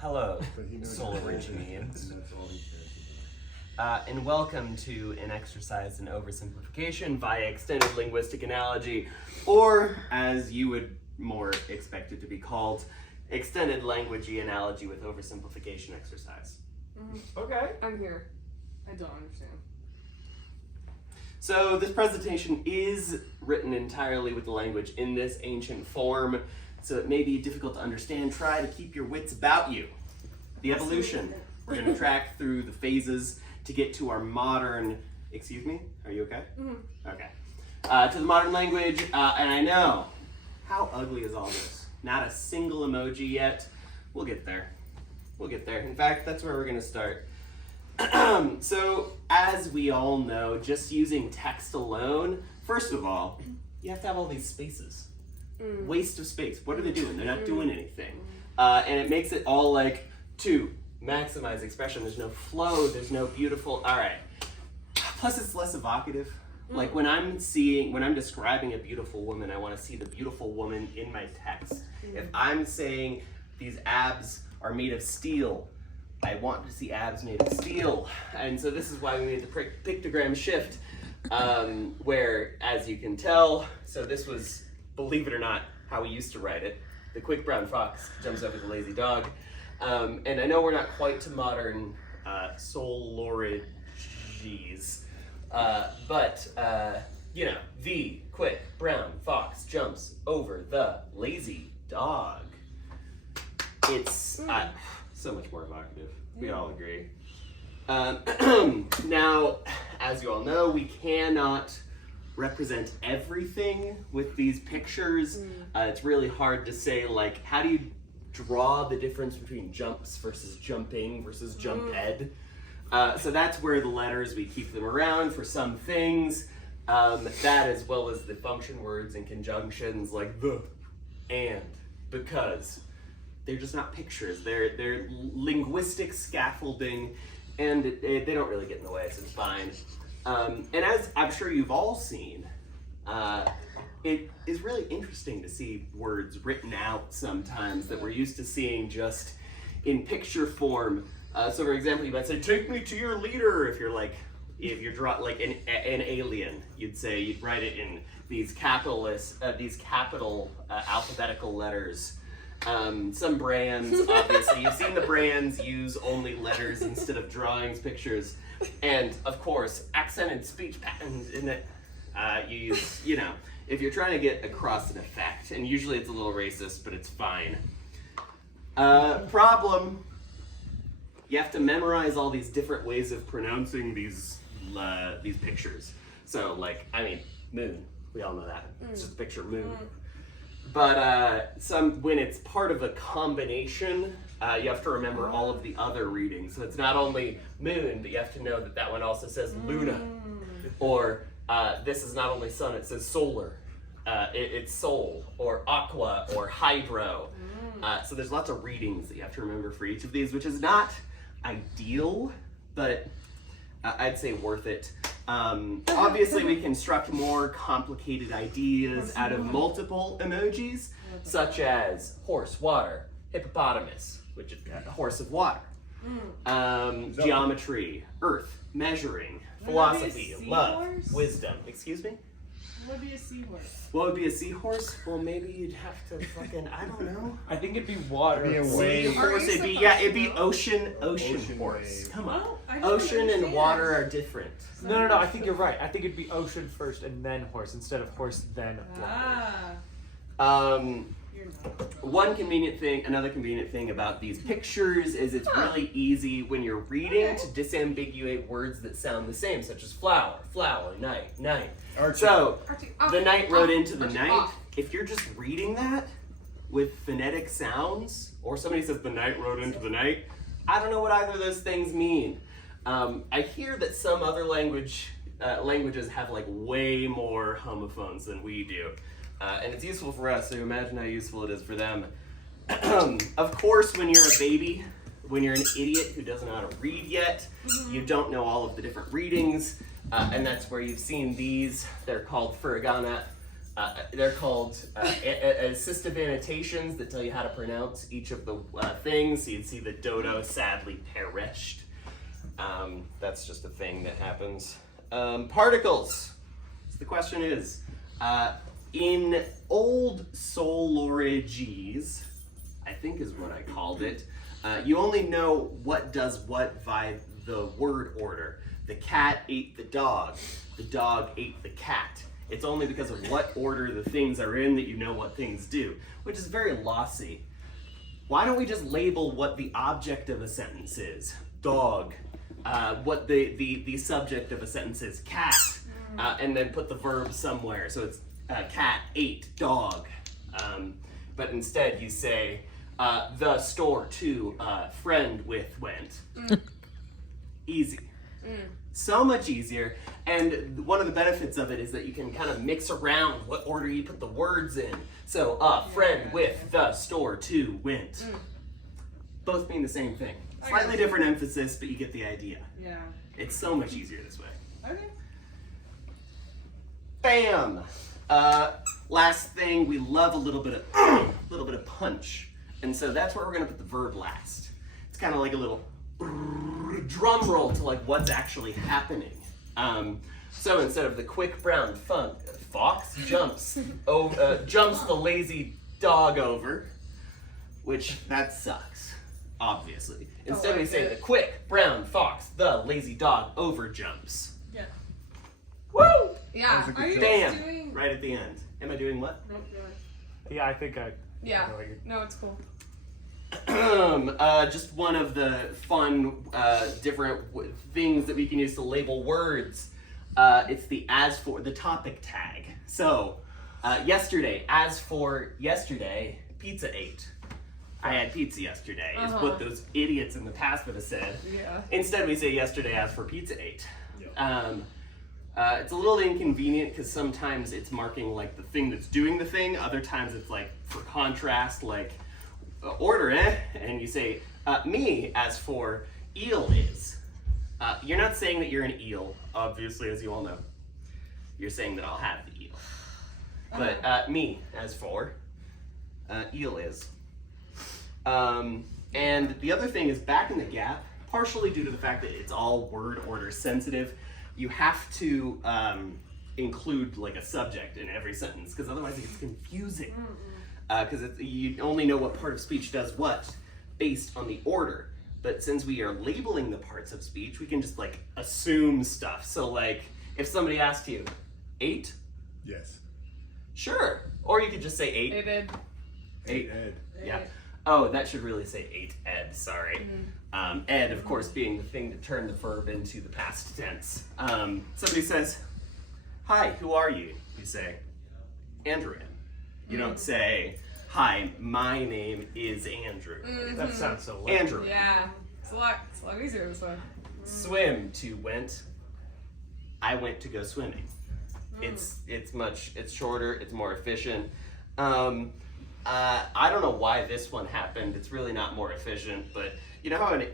Hello, Solorigese. And welcome to an exercise in oversimplification via extended linguistic analogy, or as you would more expect it to be called, extended languagey analogy with oversimplification exercise. Okay. I'm here. I don't understand. So this presentation is written entirely with the language in this ancient form, so it may be difficult to understand. Try to keep your wits about you. The evolution. We're going to track through the phases to get to our modern, excuse me, are you okay? Mm-hmm. Okay. To the modern language, and I know, how ugly is all this? Not a single emoji yet. We'll get there. We'll get there. In fact, that's where we're going to start. So, as we all know, just using text alone, first of all, you have to have all these spaces. Waste of space. What are they doing? They're not doing anything. And it makes it all like, to maximize expression. There's no flow, there's no beautiful, all right. Plus it's less evocative. Like when I'm describing a beautiful woman, I want to see the beautiful woman in my text. If I'm saying these abs are made of steel, I want to see abs made of steel. And so this is why we made the pictogram shift, where, as you can tell, so this was, believe it or not, how we used to write it. The quick brown fox jumps over the lazy dog. And I know we're not quite to modern Solorigese, but you know, the quick brown fox jumps over the lazy dog. It's so much more evocative. We all agree. Now, as you all know, we cannot represent everything with these pictures. It's really hard to say, like, how do you draw the difference between jumps versus jumping versus jumped? So that's where the letters, we keep them around for some things. That, as well as the function words and conjunctions like the, and, because. They're just not pictures. They're linguistic scaffolding, and they don't really get in the way, so it's fine. And as I'm sure you've all seen, it is really interesting to see words written out sometimes that we're used to seeing just in picture form. So for example, you might say, "Take me to your leader." If you're like an alien, you'd write it in these capital alphabetical letters. Some brands, obviously, you've seen the brands use only letters instead of drawings, pictures, and of course, accented speech patterns in it. You use, if you're trying to get across an effect, and usually it's a little racist, but it's fine. Problem, you have to memorize all these different ways of pronouncing these pictures. So, moon, we all know that. It's just a picture of moon. But when it's part of a combination, you have to remember all of the other readings. So it's not only moon, but you have to know that that one also says luna. Or this is not only sun, it says solar. It's sol, or aqua, or hydro. So there's lots of readings that you have to remember for each of these, which is not ideal, but I'd say worth it. Obviously, we construct more complicated ideas out of multiple emojis, such as horse, water, hippopotamus, which is a horse of water, geometry, earth, measuring, philosophy, love, wisdom. Excuse me? What would be a seahorse? What would be a seahorse? Well, maybe you'd have to I don't know. I think it'd be water. It'd be ocean horse. Come on. Ocean and water are different. No, I think you're right. I think it'd be ocean first and then horse, instead of horse then water. Another convenient thing about these pictures is it's really easy when you're reading to disambiguate words that sound the same, such as flower, night. So, the night rode into the night. If you're just reading that with phonetic sounds, or somebody says the night rode into the night, I don't know what either of those things mean. I hear that some other languages have way more homophones than we do. And it's useful for us, so imagine how useful it is for them. Of course, when you're a baby, when you're an idiot who doesn't know how to read yet, you don't know all of the different readings, and that's where you've seen these. They're called furigana. They're called assistive annotations that tell you how to pronounce each of the things. So you'd see that Dodo sadly perished. That's just a thing that happens. Particles. So the question is, in old Solorigese, I think is what I called it, you only know what does what by the word order. The cat ate the dog ate the cat. It's only because of what order the things are in that you know what things do, which is very lossy. Why don't we just label what the object of a sentence is? Dog. What the subject of a sentence is? Cat. And then put the verb somewhere. So it's cat ate dog. But instead you say, the store to friend with went. Easy. So much easier. And one of the benefits of it is that you can kind of mix around what order you put the words in. So, friend with the store to went. Both mean the same thing. Slightly different emphasis, but you get the idea. Yeah. It's so much easier this way. Okay. Bam! Last thing, we love a little bit of punch. And so that's where we're gonna put the verb last. It's kind of like a little drum roll to like what's actually happening. So instead of the quick brown fox jumps the lazy dog over, which that sucks, obviously. Instead we say the quick brown fox, the lazy dog over jumps. Yeah. Woo! Yeah. Are you Bam! doing? Right at the end. Am I doing what? Nope, go ahead. Yeah, I think I. Yeah. I know what you're- No, it's cool. Just one of the fun different things that we can use to label words. It's the as for, the topic tag. So, yesterday, as for yesterday, pizza ate. I had pizza yesterday, is what those idiots in the past would have said. Yeah. Instead, we say yesterday, as for pizza ate. It's a little inconvenient because sometimes it's marking like the thing that's doing the thing. Other times it's like for contrast, like order, and you say me as for eel is. You're not saying that you're an eel, obviously, as you all know. You're saying that I'll have the eel. But me as for eel is. And the other thing is back in the gap, partially due to the fact that it's all word order sensitive, you have to include like a subject in every sentence because otherwise it gets confusing. Because you only know what part of speech does what based on the order. But since we are labeling the parts of speech, we can just like assume stuff. So like if somebody asked you, ate? Yes. Sure. Or you could just say ate. Aided. Ate. Ed. Yeah. Oh, that should really say ate ed, sorry. Ed, of course, being the thing to turn the verb into the past tense. Somebody says, hi, who are you? You say, Andrew. You don't say, hi, my name is Andrew. That sounds so lame. Andrew. Yeah. It's a lot easier this way. Swim to went. I went to go swimming. It's shorter, it's more efficient. I don't know why this one happened. It's really not more efficient, but you know how in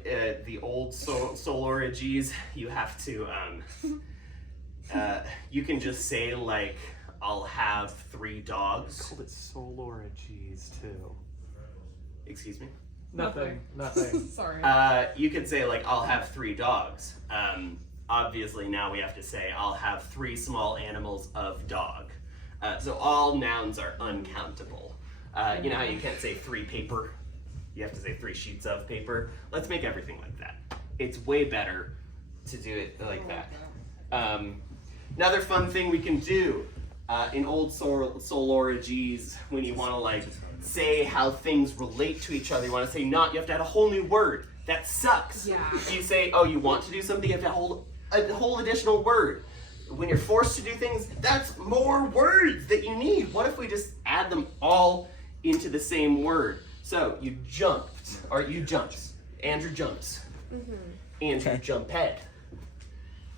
the old Solorigese, you have to, you can just say like, I'll have 3 dogs. Called it Solorigese too. Excuse me? Nothing. Sorry. You could say like, I'll have 3 dogs. Obviously now we have to say, I'll have 3 small animals of dog. So all nouns are uncountable. You know how you can't say 3 paper? You have to say 3 sheets of paper. Let's make everything like that. It's way better to do it like that. Another fun thing we can do in old Solorigese, when you want to like say how things relate to each other, you want to say not, you have to add a whole new word. That sucks. Yeah. You say, oh, you want to do something, you have to hold a whole additional word. When you're forced to do things, that's more words that you need. What if we just add them all into the same word? So you jumped, or you jumped. Andrew jumps. Andrew jumped.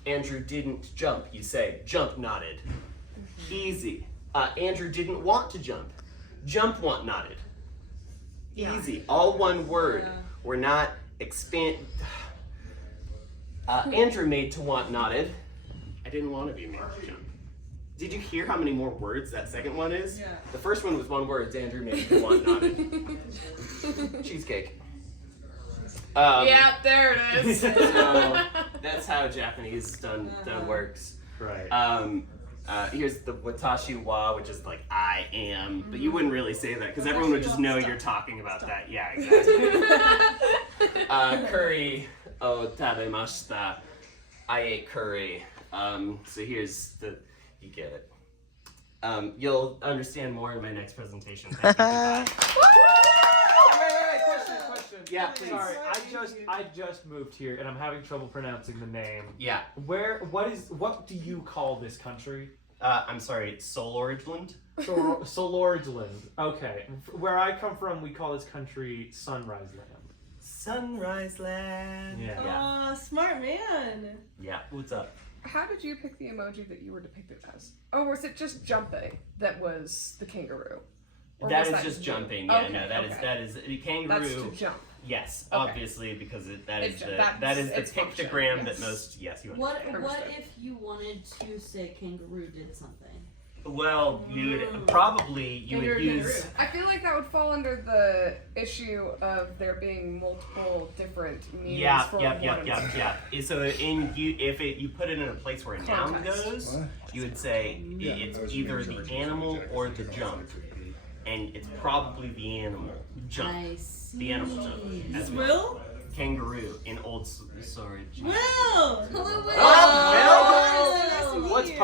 Andrew didn't jump. You say jump nodded. Easy. Andrew didn't want to jump. Jump want nodded. Easy. All one word. We're not expand. Andrew made to want nodded. I didn't want to be made to jump. Did you hear how many more words that second one is? Yeah. The first one was one word. Andrew made me want nodded. Cheesecake. Yeah, there it is. So that's how Japanese done works. Right. Here's the watashi wa, which is like I am, but you wouldn't really say that because everyone would just know you're talking about that. Yeah, exactly. Curry o tabemashita. I ate curry. So here's you get it. You'll understand more in my next presentation. Thank you. Goodbye. Question. Yeah, please. Sorry, I just moved here and I'm having trouble pronouncing the name. Yeah. What do you call this country? I'm sorry, Solorigese. Solorigese. Okay. Where I come from, we call this country Sunrise Land. Sunrise Land. Yeah. Aw, smart man. Yeah. What's up? How did you pick the emoji that you were depicted as? Oh, was it just jumping that was the kangaroo? Or That was is just you? jumping. Yeah, Okay, no, that is the kangaroo. That's to jump. Yes, Okay. obviously, because that is It's the function, pictogram yes. that most. Yes, you What understand. if you wanted to say kangaroo did something? Well, you would probably Kangaroo, use. I feel like that would fall under the issue of there being multiple different meanings Yeah, for yeah. one emoji. So you put it in a place where a noun Context. goes, What? you would say it's either the animal or the jump, and it's probably the animal jump. I see. The animal jump. As well. Will? Kangaroo in old storage. Will! Hello, Will. Oh, Will! Nice to meet What's you.